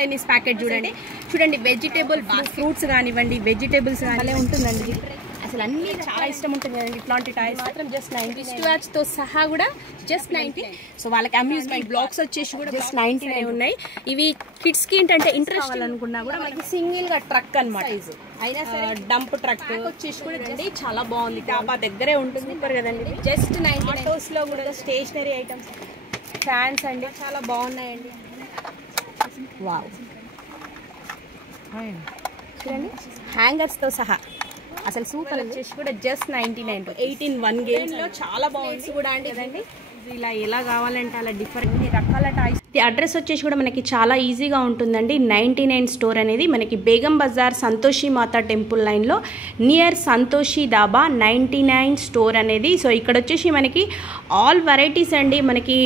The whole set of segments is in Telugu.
టెన్నిస్ ప్యాకెట్ చూడండి వెజిటేబుల్ ఫ్రూట్స్ కానివ్వండి వెజిటేబుల్స్ కానీ ఉంటుందండి అసలు అన్ని చాలా ఇష్టం ఉంటుంది కదండి ఇట్లాంటి టాయ్స్ మాత్రం జస్ట్ 90 వాచ్ తో సహా కూడా జస్ట్ 90 సో వాళ్ళకి అమ్యూజ్మెంట్ బ్లాక్స్ వచ్చేసి కూడా జస్ట్ 99 ఉన్నాయి ఇవి కిడ్స్ కి ఏంటంటే ఇంట్రెస్ట్ అవ్వాలనుకున్నా కూడా మనకి సింగిల్ గా ట్రక్ అన్నమాట అయినా సరే డంప్ ట్రక్ వచ్చేసి కూడా అండి చాలా బాగుంది డాబా దగ్గరే ఉంటుంది సూపర్ కదండి జస్ట్ 90 ఆటోస్ లో కూడా స్టేషనరీ ఐటమ్స్ ఫ్యాన్స్ అండి చాలా బాగున్నాయండి వావ్ చూడండి హ్యాంగర్స్ తో సహా అసలు సూపర్ వచ్చేసి కూడా జస్ట్ 99 18 1 గేమ్ లో చాలా బాగుంది కూడా అండి కదండి ఇలా ఎలా కావాలంటే అలా డిఫరెంట్ రకాల టాయ్స్ అడ్రస్ వచ్చేసి కూడా మనకి చాలా ఈజీగా ఉంటుందండి 99 స్టోర్ అనేది మనకి బేగం బజార్ సంతోషి మాత టెంపుల్ లైన్లో నియర్ సంతోషి డాబా 99 స్టోర్ అనేది సో ఇక్కడ వచ్చేసి మనకి ఆల్ వెరైటీస్ అండి మనకి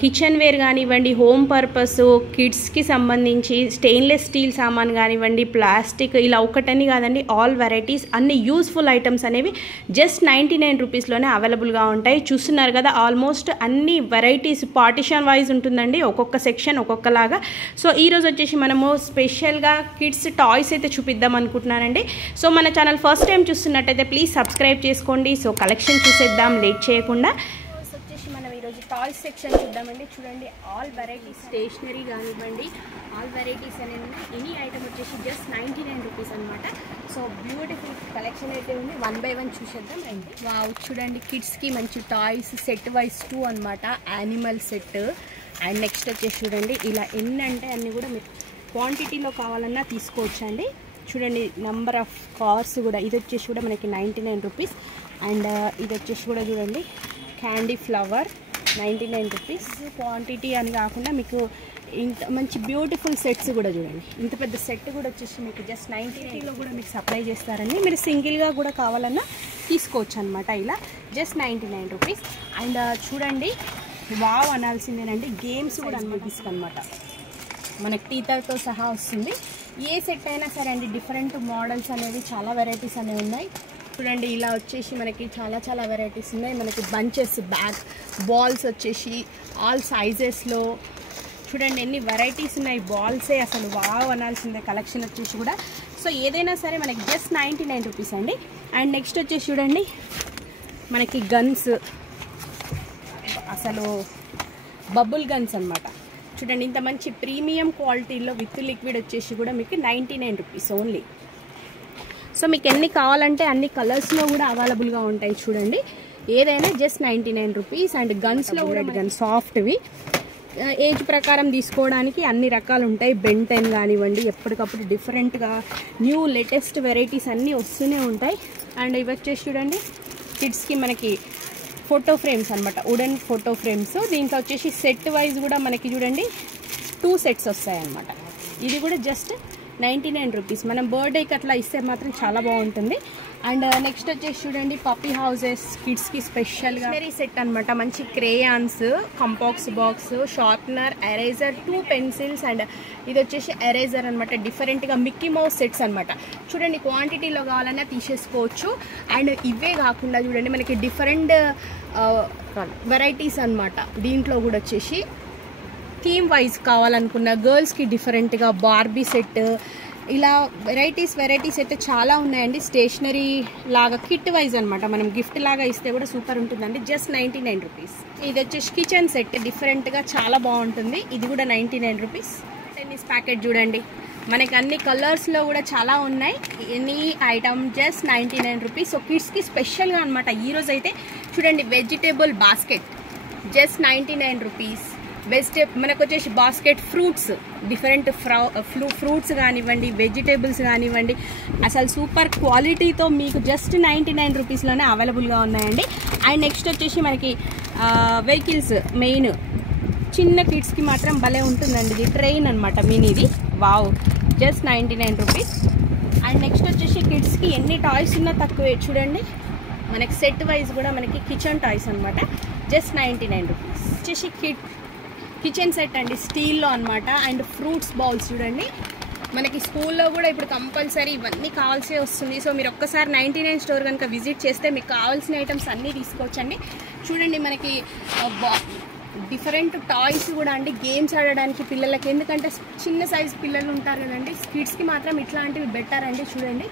కిచెన్ వేర్ కానివ్వండి హోమ్ పర్పస్ కిడ్స్కి సంబంధించి స్టెయిన్లెస్ స్టీల్ సామాన్ కానివ్వండి ప్లాస్టిక్ ఇలా ఒకటని కాదండి ఆల్ వెరైటీస్ అన్ని యూస్ఫుల్ ఐటమ్స్ అనేవి జస్ట్ 99 రూపీస్లోనే అవైలబుల్గా ఉంటాయి చూస్తున్నారు కదా ఆల్మోస్ట్ అన్ని వెరైటీస్ పార్టిషన్ వైజ్ ఉంటుందండి ఒక్కొక్క సెక్షన్ ఒక్కొక్కలాగా సో ఈరోజు వచ్చేసి మనము స్పెషల్గా కిడ్స్ టాయ్స్ అయితే చూపిద్దాం అనుకుంటున్నానండి సో మన ఛానల్ ఫస్ట్ టైం చూస్తున్నట్టయితే ప్లీజ్ సబ్స్క్రైబ్ చేసుకోండి సో కలెక్షన్ చూసేద్దాం లేట్ చేయకుండా వచ్చేసి మనం ఈరోజు టాయ్స్ సెక్షన్ చూద్దామండి చూడండి ఆల్ వెరైటీస్ స్టేషనరీ కానివ్వండి ఆల్ వెరైటీస్ అనేవి ఎనీ ఐటమ్ వచ్చేసి జస్ట్ 99 రూపీస్ అనమాట సో బ్యూటిఫుల్ కలెక్షన్ అయితే ఉంది 1 బై 1 చూసేద్దాం అండి వావ్ చూడండి కిడ్స్కి మంచి టాయ్స్ సెట్ వైజ్ 2 అనమాట యానిమల్ సెట్ అండ్ నెక్స్ట్ వచ్చేసి చూడండి ఇలా ఎన్ని అంటే అన్నీ కూడా మీరు క్వాంటిటీలో కావాలన్నా తీసుకోవచ్చండి చూడండి నెంబర్ ఆఫ్ కార్స్ కూడా ఇది వచ్చేసి కూడా మనకి 99 రూపీస్ అండ్ ఇది వచ్చేసి కూడా చూడండి క్యాండీ ఫ్లవర్ 99 రూపీస్ క్వాంటిటీ అని కాకుండా మీకు ఇంత మంచి బ్యూటిఫుల్ సెట్స్ కూడా చూడండి ఇంత పెద్ద సెట్ కూడా వచ్చేసి మీకు జస్ట్ 99లో కూడా మీకు సప్లై చేస్తారండి మీరు సింగిల్గా కూడా కావాలన్నా తీసుకోవచ్చు అనమాట ఇలా జస్ట్ 99 రూపీస్ అండ్ చూడండి వావ్ అనాల్సిందేనండి గేమ్స్ కూడా అనిపిస్తుంది మనకి టీచర్తో సహా వస్తుంది ఏ సెట్ అయినా సరే అండి డిఫరెంట్ మోడల్స్ అనేవి చాలా వెరైటీస్ అనేవి ఉన్నాయి చూడండి ఇలా వచ్చేసి మనకి చాలా వెరైటీస్ ఉన్నాయి మనకి బంచెస్ బ్యాగ్ బాల్స్ వచ్చేసి ఆల్ సైజెస్లో చూడండి ఎన్ని వెరైటీస్ ఉన్నాయి బాల్సే అసలు వావ్ అనాల్సిందే కలెక్షన్ వచ్చేసి కూడా సో ఏదైనా సరే మనకి జస్ట్ 99 రూపీస్ అండి అండ్ నెక్స్ట్ వచ్చేసి చూడండి మనకి గన్స్ అసలు బబుల్ గన్స్ అనమాట చూడండి ఇంత మంచి ప్రీమియం క్వాలిటీలో విత్ లిక్విడ్ వచ్చేసి కూడా మీకు 99 రూపీస్ ఓన్లీ సో మీకు ఎన్ని కావాలంటే అన్ని కలర్స్లో కూడా అవైలబుల్గా ఉంటాయి చూడండి ఏదైనా జస్ట్ 99 రూపీస్ అండ్ గన్స్లో కూడా గన్స్ సాఫ్ట్వి ఏజ్ ప్రకారం తీసుకోవడానికి అన్ని రకాలు ఉంటాయి బెన్ 10 కానివ్వండి ఎప్పటికప్పుడు డిఫరెంట్గా న్యూ లేటెస్ట్ వెరైటీస్ అన్నీ వస్తూనే ఉంటాయి అండ్ ఇవి వచ్చేసి చూడండి కిడ్స్కి మనకి ఫోటో ఫ్రేమ్స్ అనమాట వుడెన్ ఫోటో ఫ్రేమ్స్ దీంట్లో వచ్చేసి సెట్ వైజ్ కూడా మనకి చూడండి 2 సెట్స్ వస్తాయి అన్నమాట ఇది కూడా జస్ట్ 99 రూపీస్ మనం బర్త్డేకి అట్లా ఇస్తే మాత్రం చాలా బాగుంటుంది అండ్ నెక్స్ట్ వచ్చేసి చూడండి పప్పీ హౌసెస్ కిడ్స్కి స్పెషల్గా వెరీ సెట్ అనమాట మంచి crayons కంపాక్స్ box sharpener eraser 2 pencils and ఇది వచ్చేసి ఎరేజర్ అనమాట డిఫరెంట్గా మిక్కీ మౌస్ సెట్స్ అనమాట చూడండి క్వాంటిటీలో కావాలన్నా తీసేసుకోవచ్చు అండ్ ఇవే కాకుండా చూడండి మనకి డిఫరెంట్ వెరైటీస్ అనమాట దీంట్లో కూడా వచ్చేసి థీమ్ వైజ్ కావాలనుకున్న గర్ల్స్కి డిఫరెంట్గా బార్బీ సెట్ ఇలా వెరైటీస్ అయితే చాలా ఉన్నాయండి స్టేషనరీ లాగా కిట్ వైజ్ అనమాట మనం గిఫ్ట్ లాగా ఇస్తే కూడా సూపర్ ఉంటుందండి జస్ట్ 99 రూపీస్ ఇది వచ్చేసి కిచెన్ సెట్ డిఫరెంట్గా చాలా బాగుంటుంది ఇది కూడా 99 రూపీస్ టెన్నిస్ ప్యాకెట్ చూడండి మనకి అన్ని కలర్స్లో కూడా చాలా ఉన్నాయి any item just 99 rupees so కిడ్స్కి స్పెషల్గా అనమాట ఈరోజు అయితే చూడండి vegetable basket just 99 rupees best మనకు వచ్చేసి బాస్కెట్ ఫ్రూట్స్ డిఫరెంట్ ఫ్రూట్స్ కానివ్వండి వెజిటేబుల్స్ కానివ్వండి అసలు సూపర్ క్వాలిటీతో మీకు జస్ట్ 99 రూపీస్లోనే అవైలబుల్గా ఉన్నాయండి అండ్ నెక్స్ట్ వచ్చేసి మనకి వెహికల్స్ మెయిన్ చిన్న కిడ్స్కి మాత్రం భలే ఉంటుందండి ఇది ట్రైన్ అనమాట మినీది wow just 99 rupees and next వచ్చేసి కిడ్స్కి ఎన్ని టాయ్స్ ఉన్నా తక్కువే చూడండి మనకి సెట్ వైజ్ కూడా మనకి కిచెన్ టాయ్స్ అనమాట జస్ట్ 99 రూపీస్ వచ్చేసి కిచెన్ సెట్ అండి స్టీల్లో అనమాట అండ్ ఫ్రూట్స్ బౌల్స్ చూడండి మనకి స్కూల్లో కూడా ఇప్పుడు కంపల్సరీ ఇవన్నీ కావాల్సే వస్తుంది సో మీరు ఒక్కసారి 99 స్టోర్ కనుక విజిట్ చేస్తే మీకు కావాల్సిన ఐటమ్స్ అన్నీ తీసుకోవచ్చండి చూడండి మనకి డిఫరెంట్ టాయ్స్ కూడా అండి, గేమ్స్ ఆడడానికి పిల్లలకి. ఎందుకంటే చిన్న సైజ్ పిల్లలు ఉంటారు కదండి, కిడ్స్కి మాత్రం ఇట్లాంటివి బెటర్ అండి. చూడండి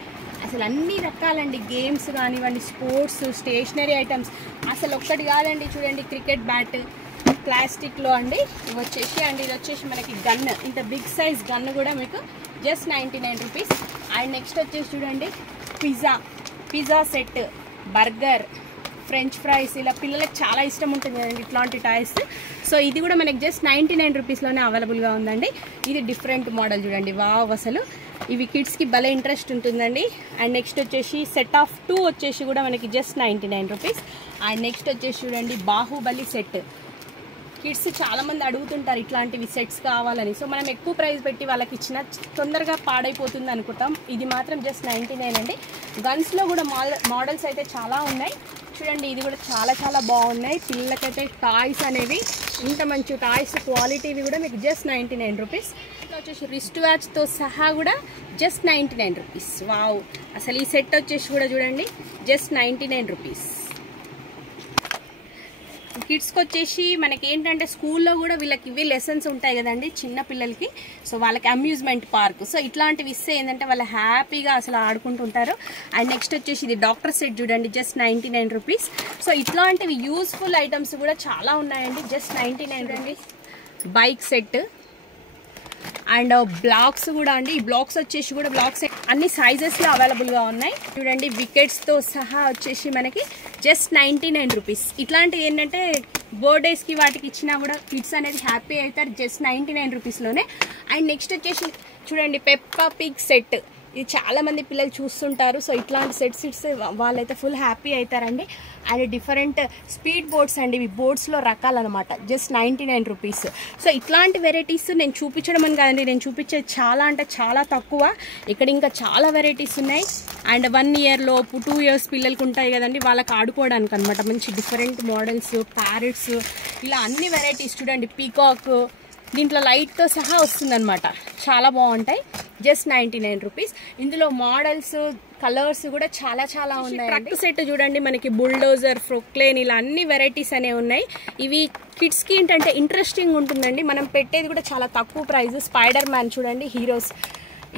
అసలు అన్ని రకాలండి, గేమ్స్ కానివ్వండి, స్పోర్ట్స్, స్టేషనరీ ఐటమ్స్. అసలు ఒక్కటి కాదండి, చూడండి క్రికెట్ బ్యాట్ ప్లాస్టిక్లో అండి. ఇవి వచ్చేసి అండి, ఇది వచ్చేసి మనకి గన్, ఇంత బిగ్ సైజ్ గన్ కూడా మీకు జస్ట్ 99 రూపీస్. అండ్ నెక్స్ట్ వచ్చేసి చూడండి pizza set, burger, French fries, ఇలా పిల్లలకు చాలా ఇష్టం ఉంటుంది కదండి ఇట్లాంటి టాయ్స్. సో ఇది కూడా మనకి జస్ట్ 99 రూపీస్లోనే అవైలబుల్గా ఉందండి. ఇది డిఫరెంట్ మోడల్ చూడండి, వావ్ అసలు ఇవి కిడ్స్కి భలే ఇంట్రెస్ట్ ఉంటుందండి. అండ్ నెక్స్ట్ వచ్చేసి సెట్ ఆఫ్ 2 వచ్చేసి కూడా మనకి జస్ట్ 99 రూపీస్. అండ్ నెక్స్ట్ వచ్చేసి చూడండి బాహుబలి సెట్. కిడ్స్ చాలామంది అడుగుతుంటారు ఇట్లాంటివి సెట్స్ కావాలని. సో మనం ఎక్కువ ప్రైస్ పెట్టి వాళ్ళకి ఇచ్చిన తొందరగా పాడైపోతుంది అనుకుంటాం. ఇది మాత్రం జస్ట్ 99 అండి. గన్స్లో కూడా మోడల్స్ అయితే చాలా ఉన్నాయి చూడండి. ఇది కూడా చాలా బాగున్నాయి పిల్లలకైతే. టాయ్స్ అనేవి ఇంత మంచి టాయ్స్ క్వాలిటీవి కూడా మీకు జస్ట్ 99 రూపీస్. ఇట్లా వచ్చేసి రిస్ట్ వాచ్తో సహా కూడా జస్ట్ 99 రూపీస్. వావ్ అసలు ఈ సెట్ వచ్చేసి కూడా చూడండి జస్ట్ 99 రూపీస్. కిడ్స్కి వచ్చేసి మనకి ఏంటంటే స్కూల్లో కూడా వీళ్ళకి ఇవి లెసన్స్ ఉంటాయి కదండి చిన్న పిల్లలకి. సో వాళ్ళకి అమ్యూజ్మెంట్ పార్క్, సో ఇట్లాంటివి ఇస్తే ఏంటంటే వాళ్ళు హ్యాపీగా అసలు ఆడుకుంటుంటారు. అండ్ నెక్స్ట్ వచ్చేసి ఇది డాక్టర్ సెట్ చూడండి జస్ట్ 99 రూపీస్. సో ఇట్లాంటివి యూస్ఫుల్ ఐటమ్స్ కూడా చాలా ఉన్నాయండి జస్ట్ 99 అండి. బైక్ సెట్ అండ్ బ్లాక్స్ కూడా అండి. ఈ బ్లాక్స్ వచ్చేసి కూడా బ్లాక్స్ అన్ని సైజెస్లో అవైలబుల్గా ఉన్నాయి చూడండి. వికెట్స్తో సహా వచ్చేసి మనకి జస్ట్ 99 రూపీస్. ఇట్లాంటివి ఏంటంటే బర్త్డేస్కి వాటికి ఇచ్చినా కూడా కిడ్స్ అనేది హ్యాపీ అవుతారు జస్ట్ 99 రూపీస్లోనే. అండ్ నెక్స్ట్ వచ్చేసి చూడండి పెప్పా పిగ్ సెట్. ఇది చాలామంది పిల్లలు చూస్తుంటారు. సో ఇట్లాంటి సెట్స్ ఇస్తే వాళ్ళైతే ఫుల్ హ్యాపీ అవుతారండి. అండ్ డిఫరెంట్ స్పీడ్ బోట్స్ అండి, ఇవి బోట్స్లో రకాలన్నమాట జస్ట్ 99 రూపీస్. సో ఇట్లాంటి వెరైటీస్ నేను చూపించడం అని కాదండి, నేను చూపించేది చాలా అంటే చాలా తక్కువ. ఇక్కడ ఇంకా చాలా వెరైటీస్ ఉన్నాయి. అండ్ 1 year లోపు 2 years పిల్లలకి ఉంటాయి కదండి, వాళ్ళకి ఆడుకోవడానికి అనమాట. మంచి డిఫరెంట్ మోడల్స్, ప్యారెట్స్, ఇలా అన్ని వెరైటీస్ చూడండి. పీకాక్ దీంట్లో లైట్తో సహా వస్తుందన్నమాట, చాలా బాగుంటాయి జస్ట్ 99 రూపీస్. ఇందులో మోడల్స్, కలర్స్ కూడా చాలా ఉన్నాయి. ట్రక్ సెట్ చూడండి మనకి బుల్డోజర్, ఫ్రొక్లేన్, ఇలా అన్ని వెరైటీస్ అనేవి ఉన్నాయి. ఇవి కిడ్స్కి ఏంటంటే ఇంట్రెస్టింగ్ ఉంటుందండి. మనం పెట్టేది కూడా చాలా తక్కువ ప్రైస్. స్పైడర్ మ్యాన్ చూడండి, హీరోస్,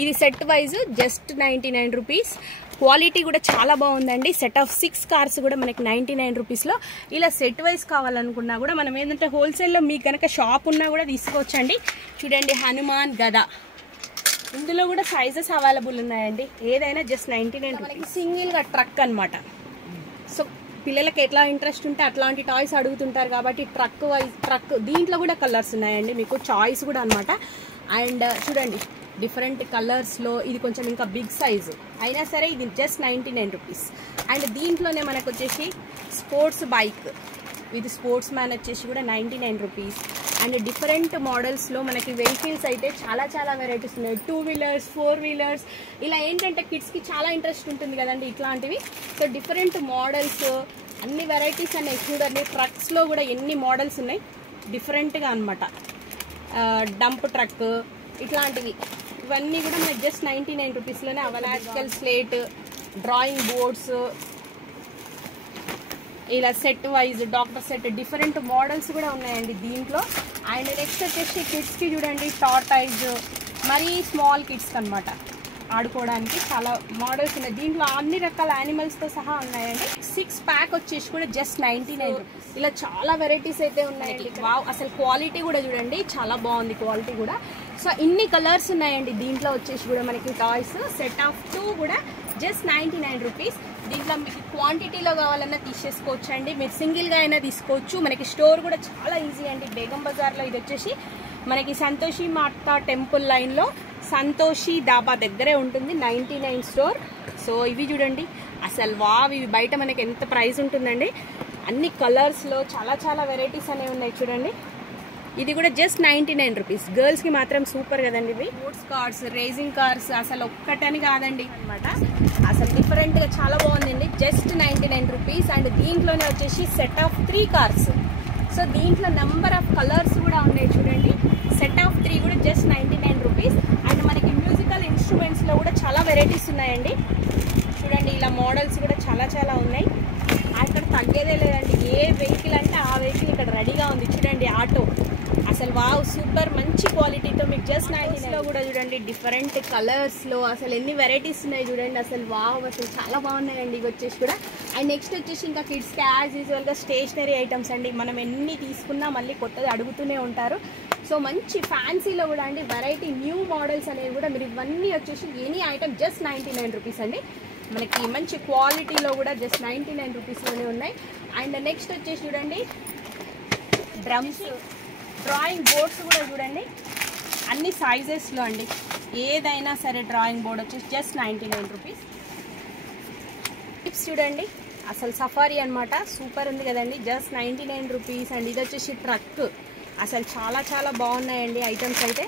ఇది set wise just 99 rupees. Quality కూడా చాలా బాగుందండి. సెట్ ఆఫ్ 6 కార్స్ కూడా మనకి 99 రూపీస్లో. ఇలా సెట్ వైజ్ కావాలనుకున్నా కూడా మనం ఏంటంటే హోల్సేల్లో మీకు కనుక షాప్ ఉన్నా కూడా తీసుకోవచ్చండి. చూడండి హనుమాన్ గద, ఇందులో కూడా సైజెస్ అవైలబుల్ ఉన్నాయండి. ఏదైనా జస్ట్ 99 రూపీస్. సింగిల్గా ట్రక్ అనమాట. సో పిల్లలకి ఎట్లా ఇంట్రెస్ట్ ఉంటే అట్లాంటి టాయ్స్ అడుగుతుంటారు కాబట్టి ట్రక్ దీంట్లో కూడా కలర్స్ ఉన్నాయండి, మీకు చాయిస్ కూడా అనమాట. అండ్ చూడండి డిఫరెంట్ కలర్స్లో, ఇది కొంచెం ఇంకా బిగ్ సైజు అయినా సరే ఇది జస్ట్ 99 రూపీస్. అండ్ దీంట్లోనే మనకు వచ్చేసి స్పోర్ట్స్ బైక్, ఇది స్పోర్ట్స్ మ్యాన్ వచ్చేసి కూడా 99 రూపీస్. అండ్ డిఫరెంట్ మోడల్స్లో మనకి వెహికల్స్ అయితే చాలా వెరైటీస్ ఉన్నాయి. 2 వీలర్స్, 4 వీలర్స్, ఇలా ఏంటంటే కిడ్స్కి చాలా ఇంట్రెస్ట్ ఉంటుంది కదండి ఇట్లాంటివి. సో డిఫరెంట్ మోడల్స్, అన్ని వెరైటీస్ అనేవి చూడండి. ట్రక్స్లో కూడా ఎన్ని మోడల్స్ ఉన్నాయి డిఫరెంట్గా అనమాట. డంప్ ట్రక్ ఇట్లాంటివి, ఇవన్నీ కూడా మనకి జస్ట్ 99 రూపీస్లోనే అవైలబుల్. స్లేట్, డ్రాయింగ్ బోర్డ్స్, ఇలా set wise doctor set, different models కూడా ఉన్నాయండి దీంట్లో. అండ్ నెక్స్ట్ వచ్చేసి కిడ్స్కి చూడండి టార్టైజ్, మరీ స్మాల్ కిడ్స్కి అనమాట ఆడుకోవడానికి చాలా మోడల్స్ ఉన్నాయి. దీంట్లో అన్ని రకాల యానిమల్స్తో సహా ఉన్నాయండి. 6 ప్యాక్ వచ్చేసి కూడా జస్ట్ 99 రూపీస్. ఇలా చాలా వెరైటీస్ అయితే ఉన్నాయండి. వావ్ అసలు క్వాలిటీ కూడా చూడండి చాలా బాగుంది క్వాలిటీ కూడా. సో ఇన్ని కలర్స్ ఉన్నాయండి దీంట్లో వచ్చేసి కూడా మనకి టాయ్స్. సెట్ ఆఫ్ 2 కూడా జస్ట్ 99 రూపీస్. దీంట్లో మీకు క్వాంటిటీలో కావాలన్నా తీసేసుకోవచ్చు అండి, మీరు సింగిల్గా అయినా తీసుకోవచ్చు. మనకి స్టోర్ కూడా చాలా ఈజీ అండి. బేగం బజార్లో ఇది వచ్చేసి మనకి సంతోషి మాత టెంపుల్ లైన్లో సంతోషి డాబా దగ్గరే ఉంటుంది 99 స్టోర్. సో ఇవి చూడండి అసలు వావ్, ఇవి బయట మనకి ఎంత ప్రైస్ ఉంటుందండి. అన్ని కలర్స్లో చాలా వెరైటీస్ అనేవి ఉన్నాయి చూడండి. ఇది కూడా జస్ట్ 99 రూపీస్. గర్ల్స్కి మాత్రం సూపర్ కదండి ఇవి. స్పోర్ట్స్ కార్స్, రేసింగ్ కార్స్, అసలు ఒక్కటని కాదండి అనమాట, అసలు డిఫరెంట్గా చాలా బాగుందండి. Just 99 rupees. అండ్ దీంట్లోనే వచ్చేసి సెట్ ఆఫ్ 3 కార్స్. సో దీంట్లో నెంబర్ ఆఫ్ కలర్స్ కూడా ఉన్నాయి చూడండి. సెట్ ఆఫ్ 3 కూడా జస్ట్ 99 రూపీస్. అండ్ మనకి మ్యూజికల్ ఇన్స్ట్రుమెంట్స్లో కూడా చాలా వెరైటీస్ ఉన్నాయండి చూడండి. ఇలా మోడల్స్ కూడా చాలా ఉన్నాయి. అక్కడ తగ్గేదే లేదండి. ఏ వెహికల్ అంటే ఆ వెహికల్ ఇక్కడ రెడీగా ఉంది. చూడండి ఆటో అసలు వావ్ సూపర్ మంచి క్వాలిటీతో మీకు జస్ట్ 99లో కూడా చూడండి డిఫరెంట్ కలర్స్లో అసలు ఎన్ని వెరైటీస్ ఉన్నాయి చూడండి. అసలు వావ్ అసలు చాలా బాగున్నాయండి ఇవి వచ్చేసి కూడా. అండ్ నెక్స్ట్ వచ్చేసి ఇంకా కిడ్స్కి యాజ్ యూజువల్గా స్టేషనరీ ఐటమ్స్ అండి. మనం ఎన్ని తీసుకున్నా మళ్ళీ కొత్తది అడుగుతూనే ఉంటారు. సో మంచి ఫ్యాన్సీలో కూడా అండి వెరైటీ న్యూ మోడల్స్ అనేవి కూడా మీరు ఇవన్నీ వచ్చేసి ఎనీ ఐటమ్ జస్ట్ 99 రూపీస్ అండి. మనకి మంచి క్వాలిటీలో కూడా జస్ట్ 99 రూపీస్లోనే ఉన్నాయి. అండ్ నెక్స్ట్ వచ్చేసి చూడండి డ్రమ్స్, డ్రాయింగ్ బోర్డ్స్ కూడా చూడండి అన్ని సైజెస్లో అండి. ఏదైనా సరే డ్రాయింగ్ బోర్డ్ వచ్చేసి జస్ట్ 99 రూపీస్. టిప్స్ చూడండి అసలు సఫారీ అనమాట, సూపర్ ఉంది కదండి, జస్ట్ 99 రూపీస్. అండ్ ఇది వచ్చేసి ట్రక్, అసలు చాలా చాలా బాగున్నాయండి ఐటమ్స్ అయితే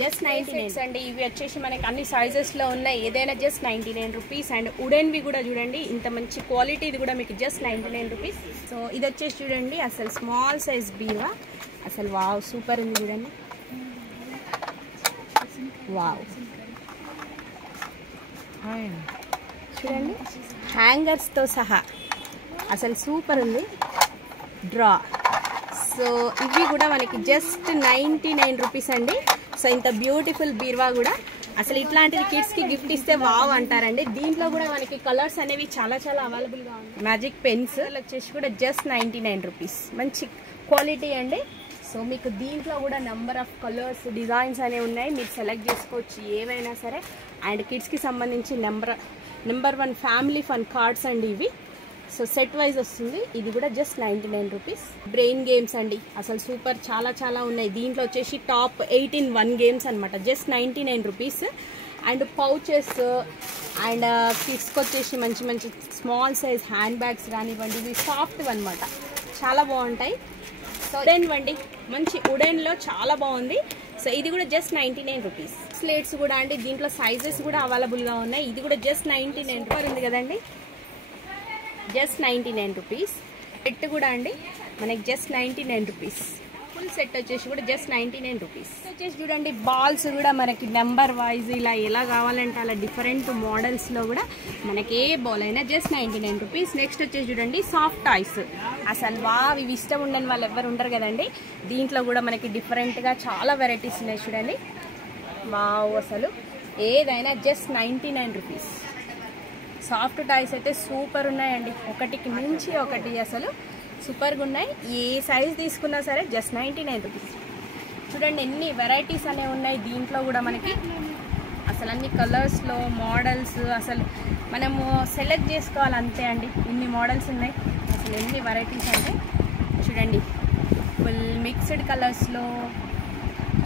జస్ట్ 99 అండి. ఇవి వచ్చేసి మనకి అన్ని సైజెస్లో ఉన్నాయి, ఏదైనా జస్ట్ 99 రూపీస్. అండ్ వుడెన్వి కూడా చూడండి ఇంత మంచి క్వాలిటీ, ఇది కూడా మీకు జస్ట్ 99 రూపీస్. సో ఇది వచ్చేసి చూడండి అసలు స్మాల్ సైజ్ బీరువా, అసలు వావ్ సూపర్ ఉంది చూడండి. వావ్ చూడండి హ్యాంగర్స్తో సహా అసలు సూపర్ ఉంది. డ్రా, సో ఇవి కూడా మనకి జస్ట్ 99 రూపీస్ అండి. సో ఇంత బ్యూటిఫుల్ బీరువా కూడా అసలు ఇట్లాంటిది కిడ్స్కి గిఫ్ట్ ఇస్తే వావ్ అంటారండి. దీంట్లో కూడా మనకి కలర్స్ అనేవి చాలా చాలా అవైలబుల్గా ఉన్నాయి. మ్యాజిక్ పెన్స్ వచ్చేసి కూడా జస్ట్ 99 రూపీస్, మంచి క్వాలిటీ అండి. సో మీకు దీంట్లో కూడా నెంబర్ ఆఫ్ కలర్స్ డిజైన్స్ అనేవి ఉన్నాయి, మీరు సెలెక్ట్ చేసుకోవచ్చు ఏవైనా సరే. అండ్ కిడ్స్కి సంబంధించి నెంబర్ 1 ఫ్యామిలీ ఫన్ కార్డ్స్ అండి ఇవి. సో సెట్ వైజ్ వస్తుంది, ఇది కూడా జస్ట్ 99 రూపీస్. బ్రెయిన్ గేమ్స్ అండి అసలు సూపర్, చాలా చాలా ఉన్నాయి. దీంట్లో వచ్చేసి టాప్ 8 in 1 గేమ్స్ అనమాట, just 99 rupees. And pouches and కిడ్స్కి వచ్చేసి మంచి మంచి స్మాల్ సైజ్ హ్యాండ్ బ్యాగ్స్ కానివ్వండి, ఇవి సాఫ్ట్ అనమాట, చాలా బాగుంటాయి. సో వుడెన్ వండి మంచి వుడెన్లో చాలా బాగుంది. సో ఇది కూడా జస్ట్ 99 రూపీస్. స్లేట్స్ కూడా అండి దీంట్లో సైజెస్ కూడా అవైలబుల్గా ఉన్నాయి, ఇది కూడా జస్ట్ 99 రూపాయలు ఉంది కదండి, జస్ట్ 99 రూపీస్. సెట్ కూడా అండి మనకి జస్ట్ 99 రూపీస్. ఫుల్ సెట్ వచ్చేసి కూడా జస్ట్ 99 రూపీస్. వచ్చేసి చూడండి బాల్స్ కూడా మనకి నెంబర్ వైజ్ ఇలా ఎలా కావాలంటే అలా డిఫరెంట్ మోడల్స్లో కూడా మనకి ఏ బాల్ అయినా జస్ట్ 99 రూపీస్. నెక్స్ట్ వచ్చేసి చూడండి సాఫ్ట్ టాయ్స్, అసలు వావ్ ఇవి ఇష్టం ఉండని వాళ్ళు ఎవరు ఉండరు కదండి. దీంట్లో కూడా మనకి డిఫరెంట్గా చాలా వెరైటీస్ ఉన్నాయి చూడండి. వావ్ అసలు ఏదైనా జస్ట్ 99 రూపీస్. సాఫ్ట్ టాయ్స్ అయితే సూపర్ ఉన్నాయండి, ఒకటికి మించి ఒకటి అసలు సూపర్గా ఉన్నాయి. ఏ సైజ్ తీసుకున్నా సరే జస్ట్ 99 రూపీస్. చూడండి ఎన్ని వెరైటీస్ అనేవి ఉన్నాయి దీంట్లో కూడా మనకి, అసలు అన్ని కలర్స్లో మోడల్స్ అసలు మనము సెలెక్ట్ చేసుకోవాలి అంతే అండి. ఇన్ని మోడల్స్ ఉన్నాయి, అసలు ఎన్ని వెరైటీస్ అంటే చూడండి. ఫుల్ మిక్స్డ్ కలర్స్లో,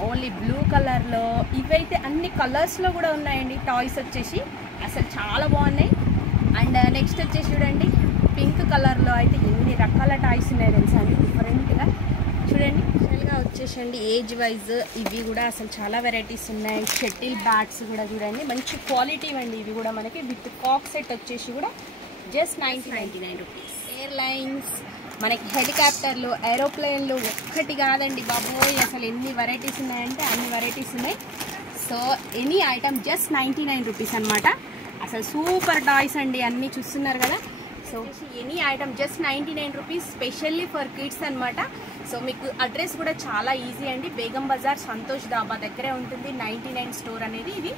ఓన్లీ బ్లూ కలర్లో, ఇవైతే అన్ని కలర్స్లో కూడా ఉన్నాయండి టాయ్స్ వచ్చేసి, అసలు చాలా బాగున్నాయి. అండ్ నెక్స్ట్ వచ్చేసి చూడండి పింక్ కలర్లో అయితే ఎన్ని రకాల టాయ్స్ ఉన్నాయి తెలుసా అండి, డిఫరెంట్గా చూడండి. స్పెషల్గా వచ్చేసండి ఏజ్ వైజ్ ఇవి కూడా అసలు చాలా వెరైటీస్ ఉన్నాయి. షటిల్ బ్యాట్స్ కూడా చూడండి మంచి క్వాలిటీ అండి, ఇవి కూడా మనకి విత్ కాక్ సెట్ వచ్చేసి కూడా జస్ట్ 99 రూపీస్. ఎయిర్లైన్స్ మనకి హెలికాప్టర్లు, ఏరోప్లేన్లు ఒక్కటి కాదండి బాబోయ్, అసలు ఎన్ని వెరైటీస్ ఉన్నాయంటే అన్ని వెరైటీస్ ఉన్నాయి. So any item just 99 rupees అనమాట. అసలు సూపర్ టాయ్స్ అండి అన్నీ చూస్తున్నారు కదా. So any item just 99 rupees, specially for kids అనమాట. సో మీకు అడ్రస్ కూడా చాలా ఈజీ అండి, బేగం బజార్ సంతోష్ డాబా దగ్గరే ఉంటుంది 99 స్టోర్ అనేది ఇది.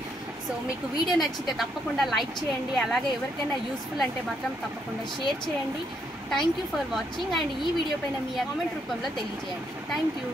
సో మీకు వీడియో నచ్చితే తప్పకుండా లైక్ చేయండి, అలాగే ఎవరికైనా యూస్ఫుల్ అంటే మాత్రం తప్పకుండా షేర్ చేయండి. Thank you for watching. And ఈ వీడియో పైన మీ కామెంట్ రూపంలో తెలియజేయండి. Thank you.